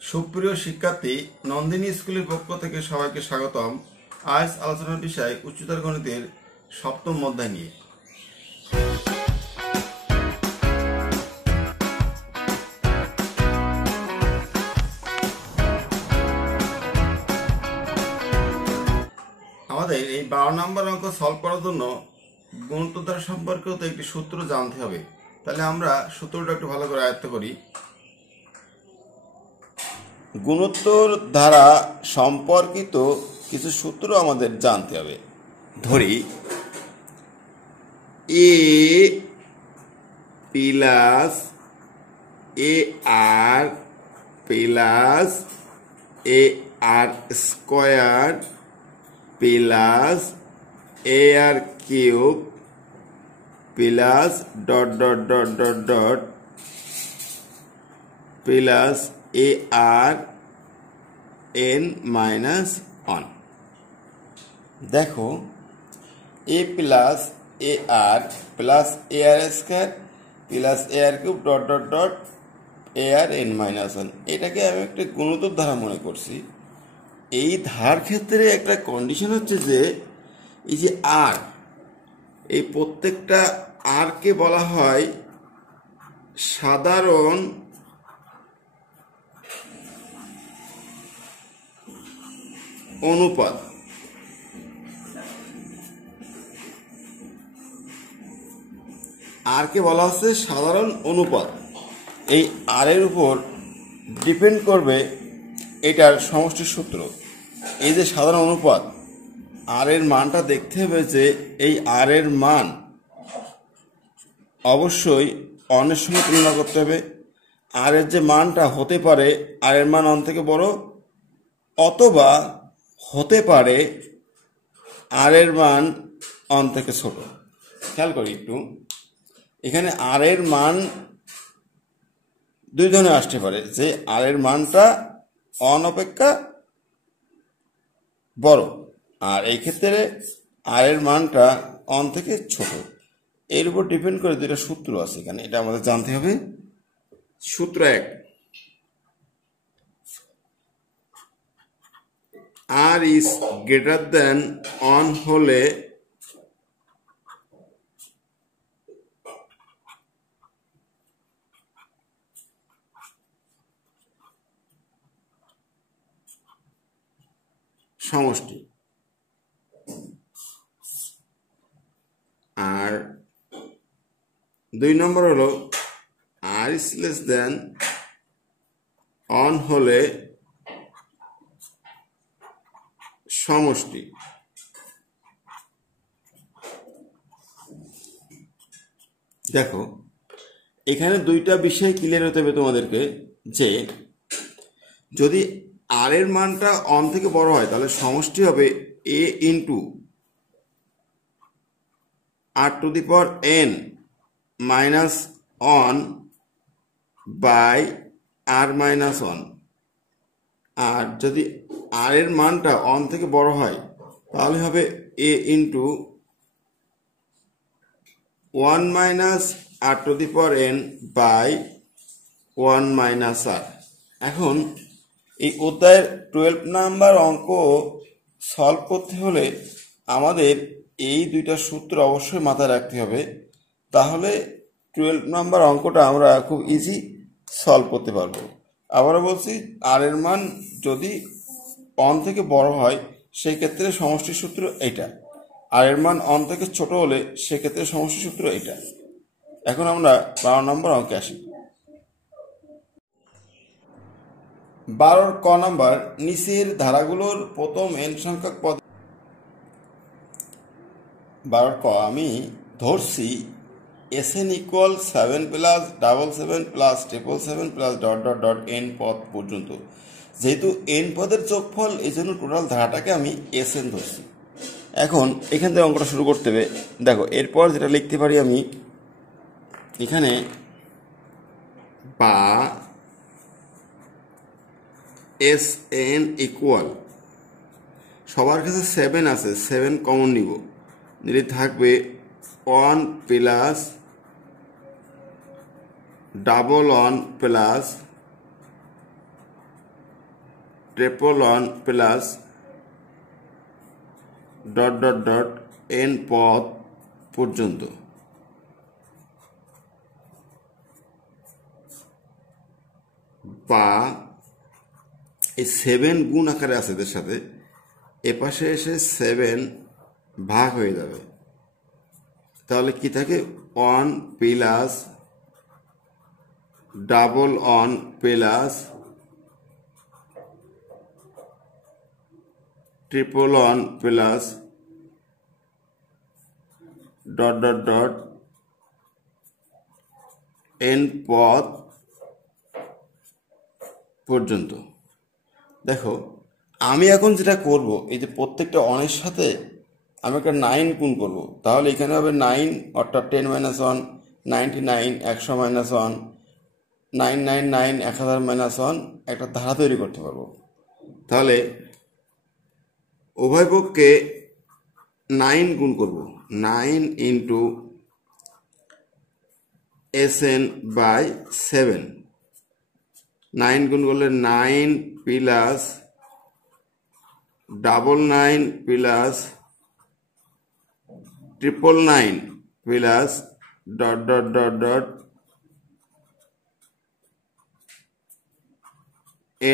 সুপ্রিয় শিক্ষার্থী, নন্দিনী স্কুলের পক্ষ থেকে সবাইকে স্বাগতম। আজ আলোচনার বিষয় উচ্চতর গণিতের সপ্তম অধ্যায় নিয়ে। আমাদের এই 12 নম্বর অঙ্ক সলভ করার জন্য গুণোত্তর সম্পর্কেও তো একটি সূত্র জানতে হবে। তাহলে আমরা সূত্রটা একটু ভালো করে আয়ত্ত করি। গুণোত্তর দ্বারা সম্পর্কিত কিছু সূত্র আমাদের জানতে হবে। ধরি a plus a r plus a r square plus a r cube plus dot dot dot dot dot plus a r n minus 1। দেখো a plus a r plus a r square plus a r cube dot dot dot a r n minus 1, এটাকে আমি একটা গুণোত্তর ধারা মনে করছি। এই ধার ক্ষেত্রে একটা কন্ডিশন হচ্ছে যে এই যে আর, এই প্রত্যেকটা আর কে বলা হয় সাধারণ অনুপাত। আর কে বলা হচ্ছে সাধারণ অনুপাত। এই আর এর উপর ডিপেন্ড করবে এটার সমষ্টির সূত্র। এই যে সাধারণ অনুপাত, আর এর মানটা দেখতে হবে যে এই আর এর মান অবশ্যই অনের সঙ্গে তুলনা করতে হবে। আর এর যে মানটা হতে পারে আর এর মান অন থেকে বড়, অথবা হতে পারে আর এর মান অন থেকে ছোট। খেয়াল করি একটু, এখানে আর এর মান দুই ধরনের আসতে পারে, যে আর এর মানটা অন অপেক্ষা বড়, আর এই ক্ষেত্রে আর এর মানটা অন থেকে ছোট। এর উপর ডিপেন্ড করে দুটা সূত্র আছে এখানে, এটা আমাদের জানতে হবে। সূত্র 1, আর ইজ গ্রেটার দেন অন হলে সমষ্টি, আর 2 নম্বর হলো আর ইজ লেস দেন অন হলে সমষ্টি। দেখো এখানে দুইটা বিষয় ক্লিয়ার হতে হবে তোমাদেরকে, যে যদি আর এর মানটা অন থেকে বড় হয় তাহলে সমষ্টি হবে a into r to the power n minus 1 by r minus 1। আর যদি আর এর মানটা অন থেকে বড় হয় তাহলে হবে a into 1 minus r to the power n by 1 minus r. এখন এই অধ্যায়ের 12 নাম্বার অঙ্ক সলভ করতে হলে আমাদের এই দুইটা সূত্র অবশ্যই মাথায় রাখতে হবে, তাহলে 12 নাম্বার অঙ্কটা আমরা খুব ইজি সলভ করতে পারবো। আবারও বলছি, আর এর মান যদি অন থেকে বড় হয় সেক্ষেত্রে সমষ্টির সূত্র এটা, আর এর মান অন থেকে ছোট হলে সেক্ষেত্রে সমষ্টির সূত্র এটা। এখন আমরা 12 নম্বর অঙ্কে আসি। 12 ক নাম্বার, নিচের ধারাগুলোর প্রথম এন সংখ্যক পদ। 12 ক আমি ধরছি S n equal 7 plus 777 plus 777 plus dot dot dot n পদ পর্যন্ত। যেহেতু এন পদের যোগফল, এই জন্য টোটাল ধারাটাকে আমি এসএন ধরছি। এখন এখান থেকে অঙ্কটা শুরু করতে হবে। দেখো এরপর যেটা লিখতে পারি আমি এখানে, বা এস এন ইকুয়াল, সবার কাছে 7 আছে, 7 কমন নিব, নিলে থাকবে 1 plus 1 plus triple on plus dot dot dot n পদ পর্যন্ত। বা এই 7 গুণ আকারে আছে এদের সাথে, এপাশে এসে 7 ভাগ হয়ে যাবে, তাহলে কি থাকে 1 plus double on plus triple on plus dot dot dot n পদ পর্যন্ত। দেখো আমি এখন যেটা করব, এই যে প্রত্যেকটা অনের সাথে আমি একটা 9 গুণ করব, তাহলে এখানে হবে 9 অর্থাৎ 10 মাইনাস 1 99, 100 মাইনাস 1 999, 1000 মাইনাস 1 একটা ধারা তৈরি করতে পারবো। তাহলে উভয় পক্ষে 9 গুণ করব, 9 ইন্টু SN বাই 7, 9 গুণ করলে 9 plus 99 plus 999 plus dot dot dot dot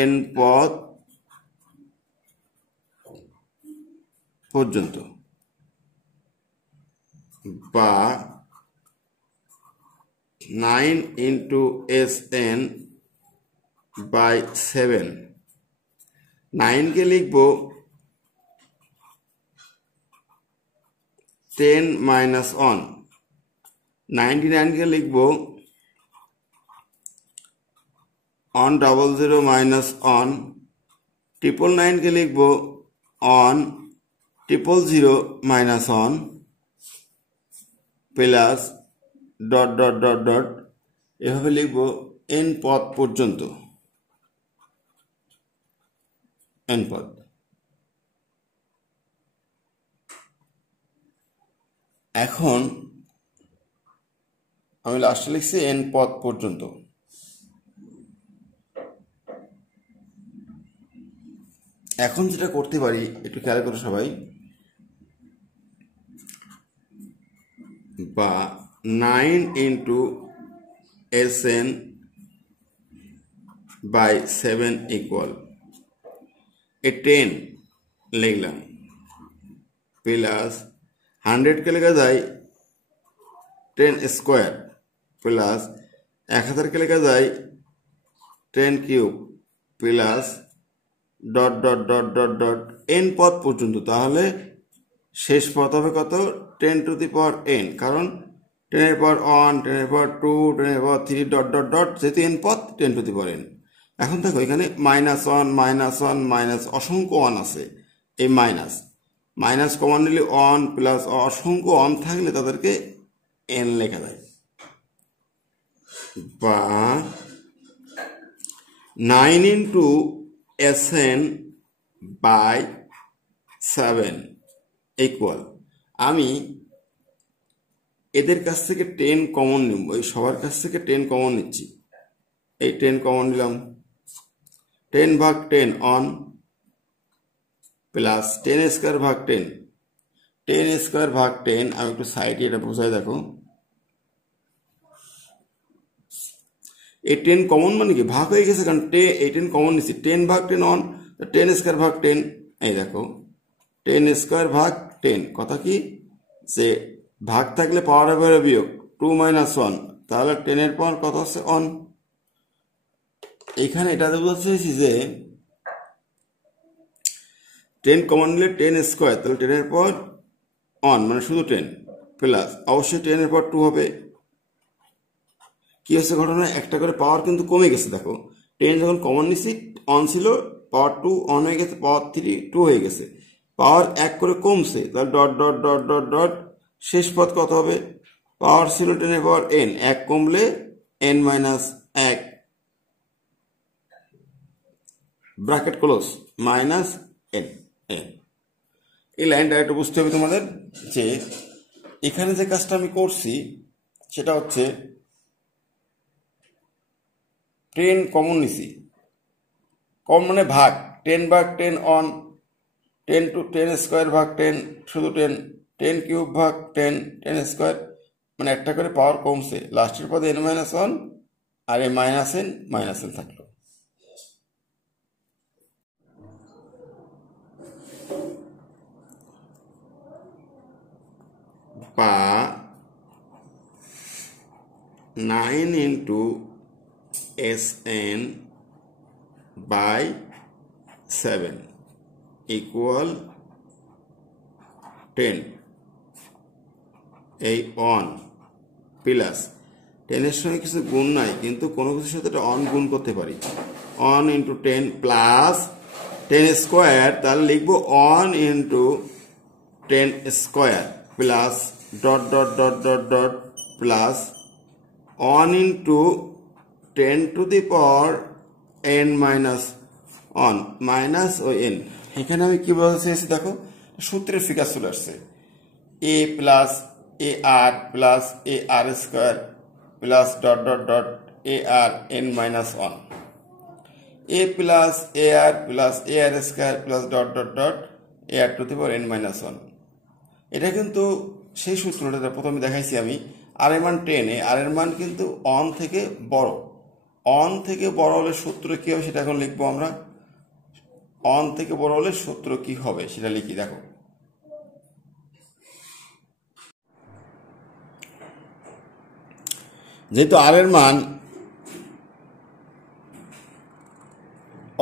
n পদ পর্যন্ত। বা 9 ইন্টু SN বাই 7, 9 কে লিখব 10 মাইনাস 1, 99 কে লিখব 100 মাইনাস 1, 999 কে লিখব 100 minus 1 plus dot dot dot dot এভাবে লিখব n পদ পর্যন্ত, n পদ। এখন আমি লাস্টে লিখছি n পদ পর্যন্ত। এখন যেটা করতে পারি একটু খেয়াল করে সবাই, বা 9 ইন্টু SN বাই 7 ইকুয়াল এ 10 লিখলাম প্লাস 100 কে লেখা যায় 10 স্কোয়ার প্লাস 1000 কে লেখা যায় 10 cube plus dot dot dot dot dot n পদ পর্যন্ত। তাহলে শেষ পদ হবে কত? 10 টু দি পাওয়ার n, কারণ 10 এর পাওয়ার 1, 10 এর পাওয়ার 2, 10 এর পাওয়ার 3 ডট ডট ডট, যেহেতু n পদ 10 টু দি পাওয়ার n। এখন দেখো এখানে -1 -1 মাইনাস অসংখ্য 1 আছে, এই মাইনাস কমন নিলে 1 প্লাস অসংখ্য 1 থাকলে তাদেরকে n লেখা যায়। বা 9 ইন্টু SN বাই 7 ইকুয়াল, আমি এদের কাছ থেকে 10 কমন নিব, এই সবার কাছ থেকে 10 কমন নিচ্ছি, এই 10 কমন নিলাম, 10 ভাগ 10 অন প্লাস 10 স্কোয়ার ভাগ 10, 10 স্কোয়ার ভাগ 10, আমি একটু সাইডে এটা বোঝাই দেখো, এই 10 কমন মানে কি ভাগ হয়ে গেছে, কারণ এই 10 কমন নিচ্ছি, 10 ভাগ 10 অন, 10 স্কোয়ার ভাগ 10, এই দেখো 10 স্কোয়ার ভাগ 10, কথা কি যে ভাগ থাকলে পাওয়ার হবে বিয়োগ 2 মাইনাস 1, তাহলে 10 এর পাওয়ার কত আছে 1। এখানে এটা বোঝাতে চাইছি যে 10 কমন নিলে 10 স্কোয়ার, তাহলে 10 এর পাওয়ার 1 মানে শুধু 10 প্লাস অবশ্যই 10 এর পাওয়ার 2 হবে। কি হচ্ছে ঘটনা, একটা করে পাওয়ার কিন্তু কমে গেছে, দেখো 10 যখন কমন নিচ্ছি 1 ছিল, পাওয়ার 2 1 হয়ে গেছে, পাওয়ার 3 2 হয়ে গেছে, পাওয়ার 1 করে কমছে, তাহলে dot dot dot dot dot শেষ পদ কত হবে, পাওয়ার ছিল 10 এর পাওয়ার n, 1 কমলে n minus 1 bracket close minus n। এই লাইনটা একটু বুঝতে হবে তোমাদের, যে এখানে যে কাজটা আমি করছি সেটা হচ্ছে 10 কমন নিছি, কম মানে ভাগ, 10 ভাগ 10 অন 10 টু 10 স্কোয়ার ভাগ 10 শুধু 10 10 কিউব ভাগ 10 10 স্কোয়ার মানে একটা করে পাওয়ার কমছে লাস্টের পদে n-1 আর এই মাইনাস n থাকলো বা 9 into Sn by 7 equal 10 এই অন প্লাস 10 এর সঙ্গে কিছু গুণ নাই কিন্তু কোনো কিছুর সাথে অন গুণ করতে পারি অন ইন্টু 10 প্লাস 10 স্কোয়ার তাহলে লিখবো on into 10 square plus dot dot dot dot dot plus on into 10 to the power n minus on minus ও n এখানে আমি কি বলতে চাইছি দেখো সূত্রের ফিগার চলে আসছে a plus a r plus a r square plus dot dot dot a r n minus one a plus a r square plus dot dot dot a r to the power n minus one এটা কিন্তু সেই সূত্রটা প্রথমে দেখাইছি আমি আর এর মান 10 আর এর মান কিন্তু অন থেকে বড় অন থেকে বড় হলে সূত্র কি হবে সেটা এখন লিখবো আমরা অন থেকে বড় হলে সূত্র কি হবে সেটা লিখি দেখো যেহেতু আর এর মান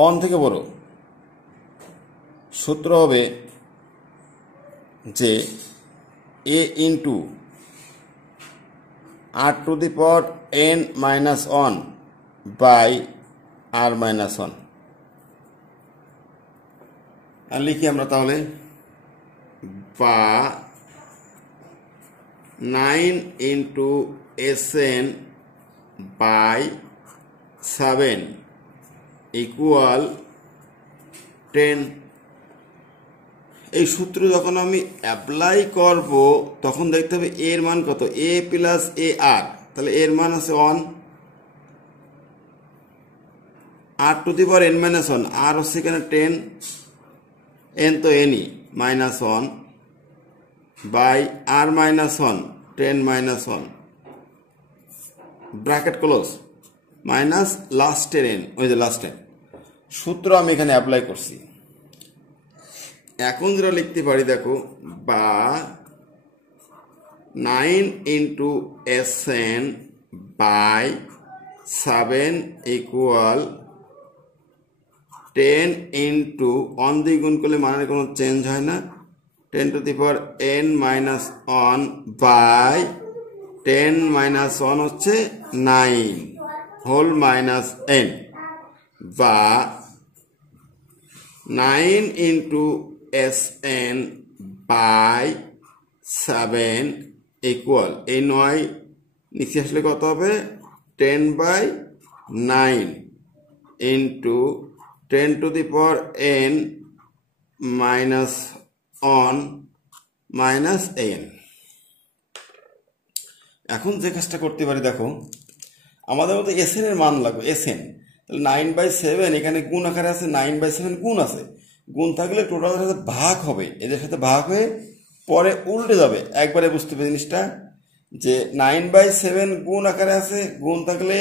অন থেকে বড় সূত্র হবে যে a into r to the power n minus one by r minus one আর লিখি আমরা তাহলে বা 9 ইন্টু Sn বাই 7 ইকুয়াল 10 এই সূত্র যখন আমি অ্যাপ্লাই করব তখন দেখতে হবে এর মান কত a প্লাস এ আর তাহলে এর মান আছে 1 r to the power n minus 1 r হচ্ছে এখানে 10 n তো nই minus 1 by r minus 1 10 minus 1 bracket close minus লাস্টের n ওই যে লাস্টের সূত্র আমি এখানে অ্যাপ্লাই করছি এখন যেটা লিখতে পারি দেখো বা 9 into Sn by 7 equal 10 into on দিয়ে গুণ করলে মানের কোনো চেঞ্জ হয় না 10 to the power n minus 1 by 10 minus 1 হচ্ছে 9 হোল মাইনাস n বা 9 ইন্টু Sn বাই 7 ইকুয়াল এই 9 নিচে আসলে কত হবে 10 by 9 into 10 to the power n minus 1 minus n এখন যে কাজটা করতে পারি দেখো আমাদের মধ্যে Sn এর মান লাগবে Sn তাহলে 9 বাই 7 এখানে গুণ আকারে আছে 9 বাই 7 গুণ আছে গুণ থাকলে টোটাল সাথে ভাগ হবে এদের সাথে ভাগ হয়ে পরে উল্টে যাবে একবারে বুঝতে হবে জিনিসটা যে 9 বাই 7 গুণ আকারে আছে গুণ থাকলে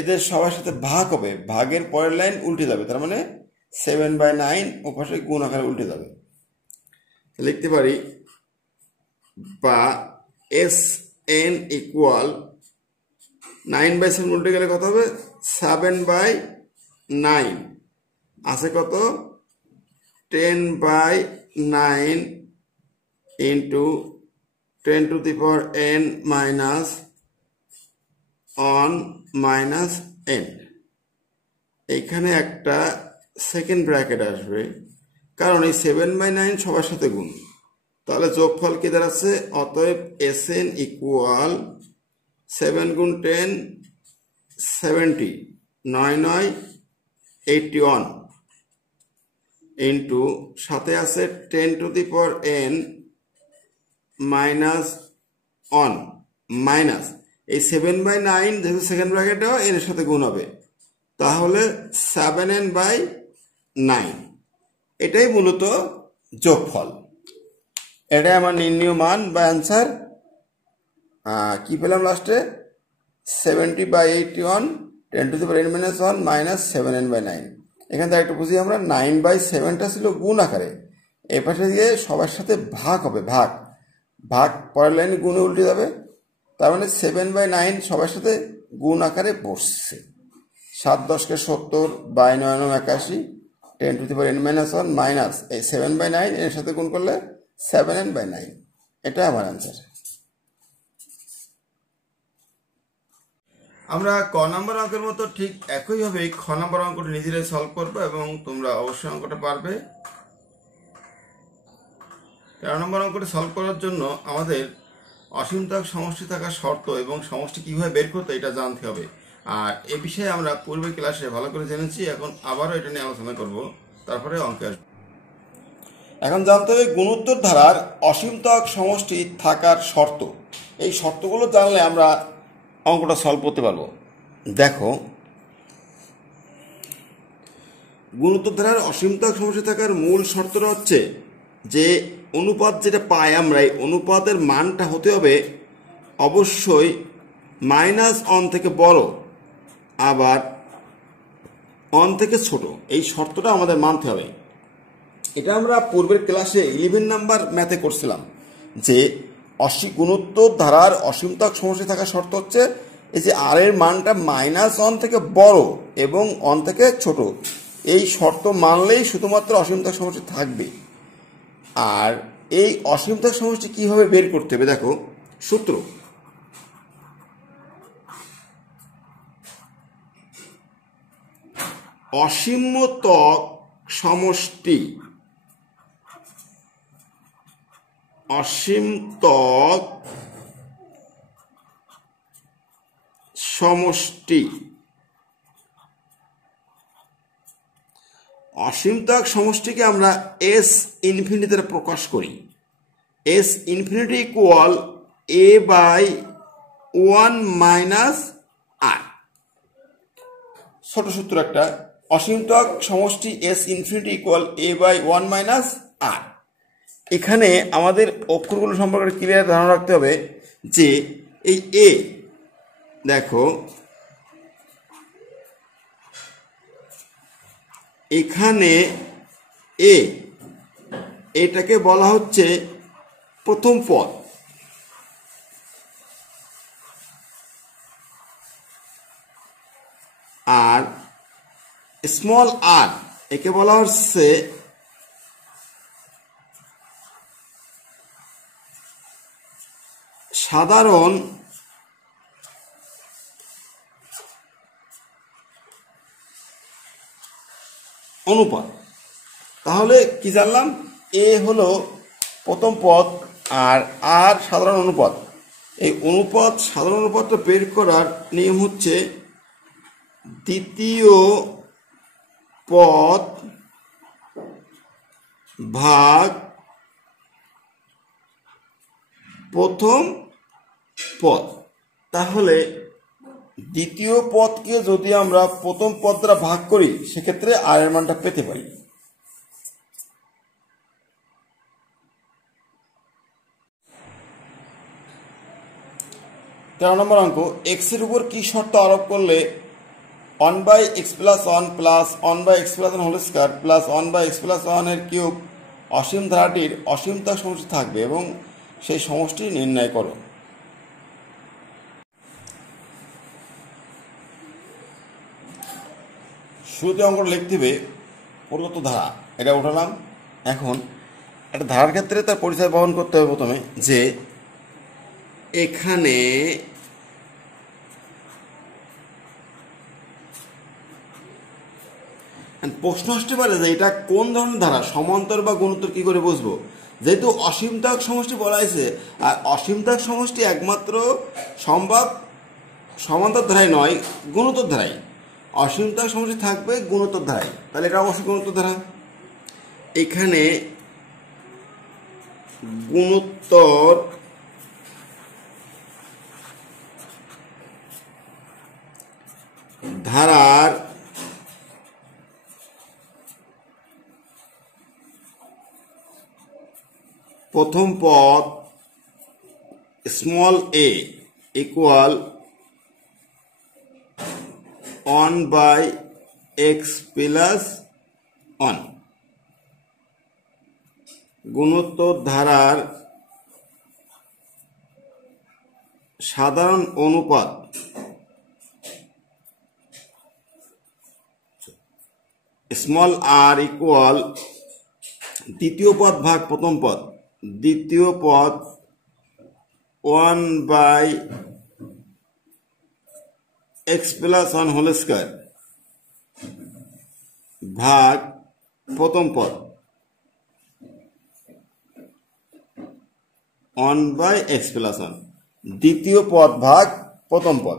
এদের সবার সাথে ভাগ হবে ভাগের পরের লাইন উল্টে যাবে তার মানে 7 বাই 9 ওপাশে গুণ আকারে উল্টে যাবে লিখতে পারি বা Sn ইকুয়াল 9 বাই 7 উল্টে গেলে কত হবে 7 বাই 9 আছে কত 10 by 9 into 10 to the power n minus 1 minus n এইখানে একটা সেকেন্ড ব্র্যাকেট আসবে কারণ এই 7 বাই 9 সবার সাথে গুণ তাহলে যোগফল কি দাঁড়াচ্ছে অতএব Sn ইকুয়াল 7 গুণ 10 70 9 9 81 ইন্টু সাথে আছে 10 to the power n minus 1 minus এই 7 বাই 9 যেহেতু সেকেন্ড ব্র্যাকেটও এর সাথে গুণ হবে তাহলে 7n বাই 9 এটাই মূলত যোগফল। এটাই আমার নির্ণীয় মান বা অ্যান্সার। কি পেলাম লাস্টে? 70/81 10⁻n - 7n/9। এখান থেকে একটু বুঝি আমরা, 9/7টা ছিল গুণ আকারে, এ পাশে দিয়ে সবার সাথে ভাগ হবে, ভাগ ভাগ পরের লাইনে গুণে উল্টে যাবে, তার মানে 7/9 সবার সাথে গুণ আকারে বসছে। 7 10 70, 9 9 81, 10⁻n - 1 এই 7/9 এর সাথে গুণ করলে 7n/9। এটা আমার অ্যান্সার। আমরা ক নম্বর অঙ্কের মতো ঠিক একইভাবে খ নম্বর অঙ্কটা নিজেরাই সলভ করবো এবং তোমরা অবশ্যই অঙ্কটা পারবে। 13 নম্বর অঙ্কটা সলভ করার জন্য আমাদের অসীমতক সমষ্টি থাকার শর্ত এবং সমষ্টি কিভাবে বের করতে এটা জানতে হবে। আর এ বিষয়ে আমরা পূর্বের ক্লাসে ভালো করে জেনেছি, এখন আবারও এটা নিয়ে আলোচনা করব, তারপরে অঙ্কে আসবো। এখন জানতে হবে গুণোত্তর ধারার অসীমতক সমষ্টি থাকার শর্ত। এই শর্তগুলো জানলে আমরা অঙ্কটা সলভ করতে পারবো। দেখো, গুণোত্তর ধারার অসীমতক সমষ্টি থাকার মূল শর্তটা হচ্ছে যে অনুপাত যেটা পাই আমরা, এই অনুপাতের মানটা হতে হবে অবশ্যই -1 থেকে বড়, আবার 1 থেকে ছোট। এই শর্তটা আমাদের মানতে হবে। এটা আমরা পূর্বের ক্লাসে 11 নাম্বার ম্যাথে করছিলাম যে গুণোত্তর ধারার অসীমতক সমষ্টি থাকার শর্ত হচ্ছে এই যে আর এর মানটা -1 থেকে বড় এবং 1 থেকে ছোট। এই শর্ত মানলেই শুধুমাত্র অসীমতক সমষ্টি থাকবে। আর এই অসীমতক সমষ্টি কিভাবে বের করতে হবে? দেখো, সূত্র অসীমতক সমষ্টি, অসীমতক সমষ্টি, অসীমতক সমষ্টিকে আমরা এস ইনফিনিটি দ্বারা প্রকাশ করি। S infinity equal a/1 - r। ছোট সূত্র একটা, অসীমতক সমষ্টি S infinity equal a/1 - r। এখানে আমাদের অক্ষরগুলো সম্পর্কে ক্লিয়ার ধারণা রাখতে হবে যে এই এ, দেখো এখানে এটাকে বলা হচ্ছে প্রথম পদ, আর স্মল আর একে বলা হচ্ছে সাধারণ অনুপাত। তাহলে কি জানলাম? এ হলো প্রথম পদ আর আর সাধারণ অনুপাত। এই অনুপাত সাধারণ অনুপাতটা বের করার নিয়ম হচ্ছে দ্বিতীয় পদ ভাগ প্রথম পদ। তাহলে দ্বিতীয় পদকে যদি আমরা প্রথম পদ দ্বারা ভাগ করি সেক্ষেত্রে আর এর মানটা পেতে পারি। তেরো নম্বর অঙ্ক, এক্স এর উপর কি শর্ত আরোপ করলে 1/x + 1 + 1/x + 1 whole square + 1/x + 1 এর কিউব অসীম ধারাটির অসীমতক সমষ্টি থাকবে এবং সেই সমষ্টি নির্ণয় করো। শুরুতে অঙ্কটা লিখতে হবে প্রদত্ত ধারা, এটা উঠালাম। এখন একটা ধারার ক্ষেত্রে তার পরিচয় বহন করতে হবে প্রথমে, যে এখানে প্রশ্ন আসতে পারে যে এটা কোন ধরনের ধারা, সমান্তর বা গুণোত্তর কি করে বুঝবো? যেহেতু অসীমতক সমষ্টি বলা হয়েছে, আর অসীমতক সমষ্টি একমাত্র সম্ভব সমান্তর ধারায় নয়, গুণোত্তর ধারায়। অসীমতক সমষ্টি থাকবে গুণোত্তর ধারায়, তাহলে এটা অবশ্যই গুণোত্তর ধারা। এখানে গুণোত্তর ধারার প্রথম পদ small a equal 1/x plus 1 গুণোত্তর ধারার সাধারণ অনুপাত স্মল r ইকুয়াল দ্বিতীয় পদ ভাগ প্রথম পদ, দ্বিতীয় পদ 1/x প্লাস 1 হোল স্কয়ার ভাগ প্রথম পদ 1/x প্লাস 1, দ্বিতীয় পদ ভাগ প্রথম পদ।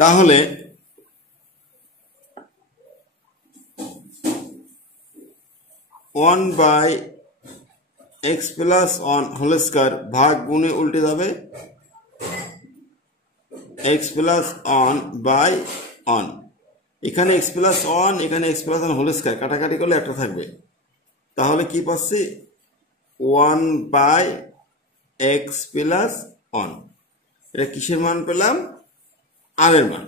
তাহলে 1/x প্লাস 1 হোল স্কয়ার ভাগ গুণে উল্টে যাবে x প্লাস 1/1, এখানে x প্লাস 1 এখানে x প্লাস 1 হোল স্কয়ার কাটাকাটি করলে একটা থাকবে। তাহলে কি পাচ্ছি 1/x প্লাস 1, এটা কিসের মান পেলাম? r এর মান।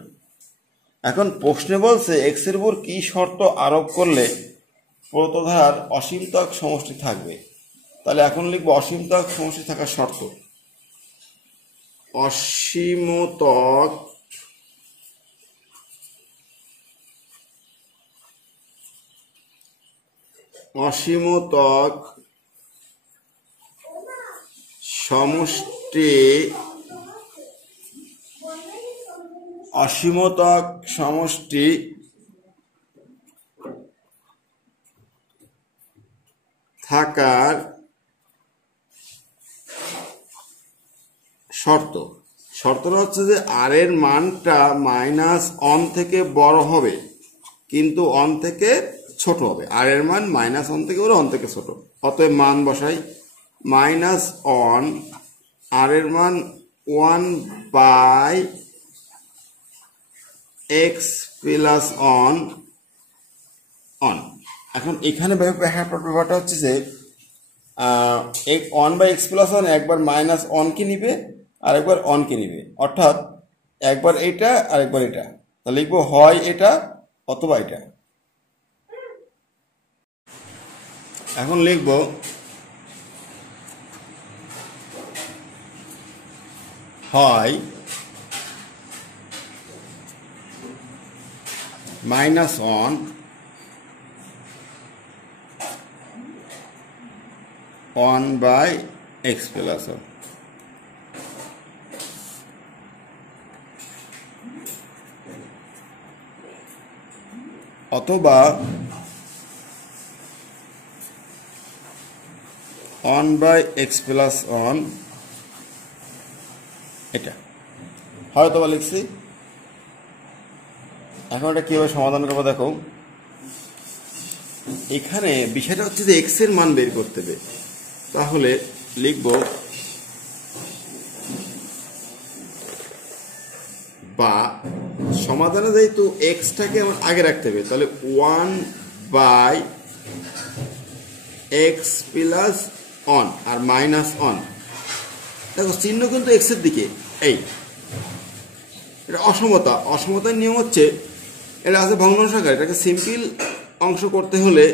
এখন প্রশ্নে বলছে x এর উপর কি শর্ত আরোপ করলে প্রদত্তধারার অসীমতক সমষ্টি থাকবে। তাহলে এখন লিখব অসীমতক সমষ্টি থাকার শর্ত। অসীমতক অসীমতক সমষ্টি থাকার শর্তটা হচ্ছে যে আর এর মানটা -1 থেকে বড় হবে কিন্তু 1 থেকে ছোট হবে। আর এর মান -1 থেকে বড়, 1 থেকে ছোট। অতএব মান বসাই -1, আর এর মান 1/x প্লাস 1। এখন এখানে ব্যাপারটা হচ্ছে যে 1/x প্লাস 1 একবার -1 কে নিবে আর একবার 1 কে নিবে, অর্থাৎ একবার এটা আর একবার এটা। তাহলে লিখবো হয় এটা অথবা এটা। এখন লিখব হয় -1 1/x প্লাস 1, অথবা 1/x প্লাস 1 এটা হয়তো বা লিখছি। এখন এটা কিভাবে সমাধান করবো দেখো। এখানে বিষয়টা হচ্ছে যে এক্স এর মান বের করতে হবে। তাহলে লিখব বা সমাধানে যেহেতু এক্সটাকে আমার আগে রাখতে হবে, তাহলে 1/x প্লাস 1 আর -1। দেখো চিহ্ন কিন্তু এক্স এর দিকে। এই এটা অসমতার নিয়ম হচ্ছে এটা আছে ভগ্নাংশ আকারে, এটাকে সিম্পল অংশ করতে হলে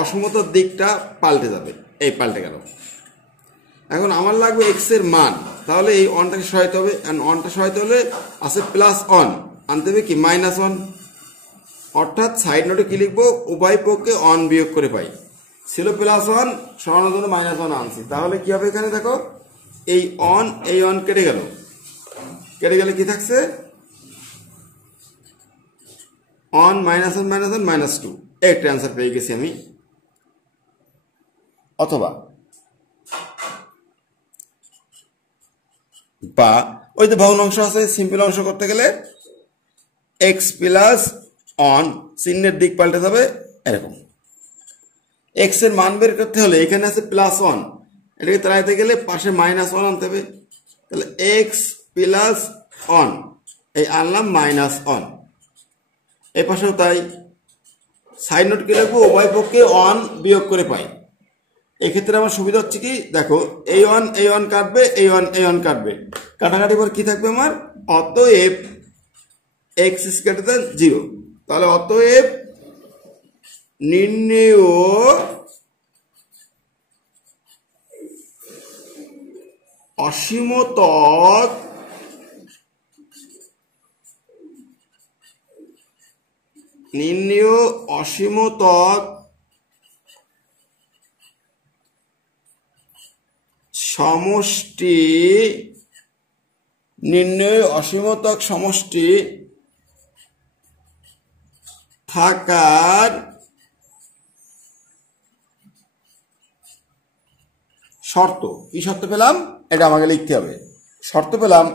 অসমতার দিকটা পাল্টে যাবে। এই পাল্টে গেল। এখন আমার লাগবে এক্স এর মান, তাহলে এই 1টাকে সরাইতে হবে। 1টা সরাইতে হলে আছে +1, আনতে হবে কি -1, অর্থাৎ সাইড নোটে কি লিখবো? উভয় পক্ষে 1 বিয়োগ করে পাই। ছিল +1, সরানোর জন্য -1 আনছি। তাহলে কি হবে? এখানে দেখো এই 1 কেটে গেল, কি থাকছে? 1 -1 -2, একটা অ্যান্সার পেয়ে গেছি আমি। অথবা বা ওই যে ভগ্ন অংশ আছে, সিম্পল অংশ করতে গেলে x প্লাস 1 চিহ্নের দিক পাল্টে যাবে এরকম। x এর মান বের করতে হলে এখানে আছে +1, এটাকে তাড়াইতে গেলে পাশে -1 আনতে হবে। তাহলে x প্লাস 1 এই আনলাম -1, এই পাশেও তাই সাইড নোট কি লিখবো, উভয় পক্ষে 1 বিয়োগ করে পাই। এক্ষেত্রে আমার সুবিধা হচ্ছে কি, দেখো এই 1 কাটবে, এই 1 কাটবে, কাটাকাটি পর কি থাকবে আমার, অতএব x > 0। তাহলে অতএব নির্ণেয় অসীমতক সমষ্টি থাকার শর্ত। কি শর্ত পেলাম, এটা আমাকে লিখতে হবে। শর্ত পেলাম,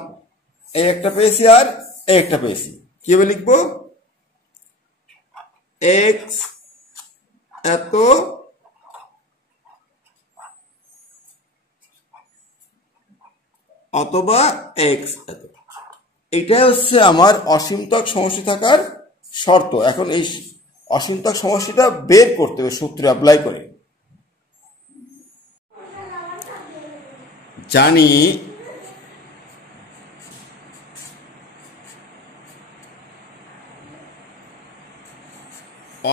এই একটা পেয়েছি আর এই একটা পেয়েছি, কিভাবে লিখবো, x এত অথবা x এত, এটাই হচ্ছে আমার অসীমতক সমষ্টি থাকার শর্ত। এখন এই অসীমতক সমষ্টিটা বের করতে হবে সূত্রে অ্যাপ্লাই করে। জানি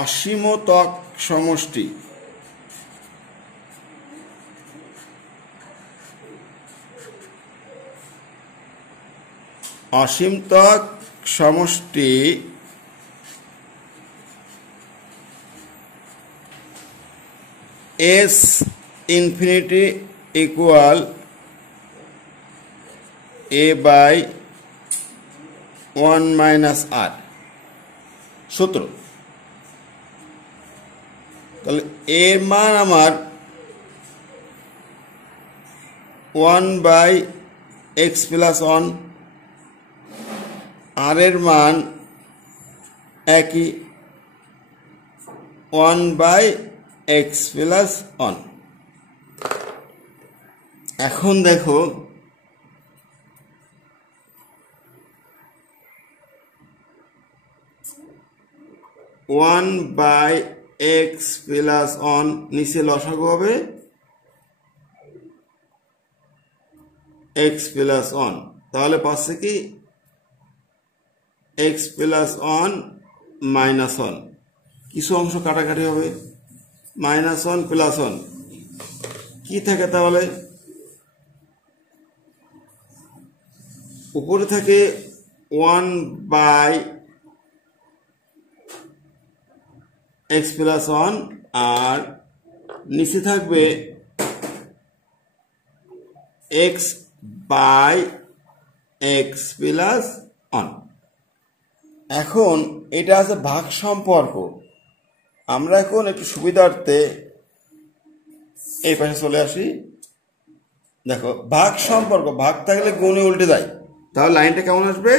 অসীমতক সমষ্টি s infinity equal a/1 - r সূত্র। তাহলে এর মান আমার 1/x + 1, আর এর মান একই 1/x + 1। এখন দেখো ওয়ান বাই এক্স প্লাস 1 নিচে লসাগু হবে x + 1, তাহলে পাচ্ছে কি x + 1 - 1, কিছু অংশ কাটাকাটি হবে, -1 + 1 কি থাকে, তাহলে উপরে থাকে 1/x + 1 আর নিচে থাকবে x/x + 1। এখন এটা আছে ভাগ সম্পর্ক। আমরা এখন একটু সুবিধার্থে এই পাশে চলে আসি। দেখো ভাগ সম্পর্ক, ভাগ থাকলে গুণে উল্টে যায়, তাহলে লাইনটা কেমন আসবে,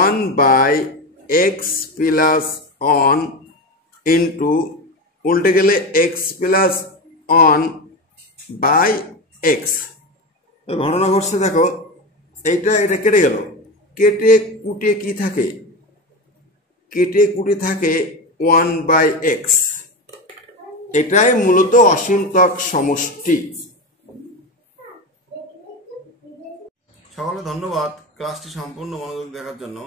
1/x + 1 ইন্টু উল্টে গেলে x + 1/x। ঘটনা ঘটছে, দেখো এটা কেটে গেল, কেটে কুটে কি থাকে, কেটে কুটে থাকে 1/x। এটাই মূলত অসীমতক সমষ্টি। সকলে ধন্যবাদ ক্লাসটি সম্পূর্ণ মনোযোগ দেখার জন্য।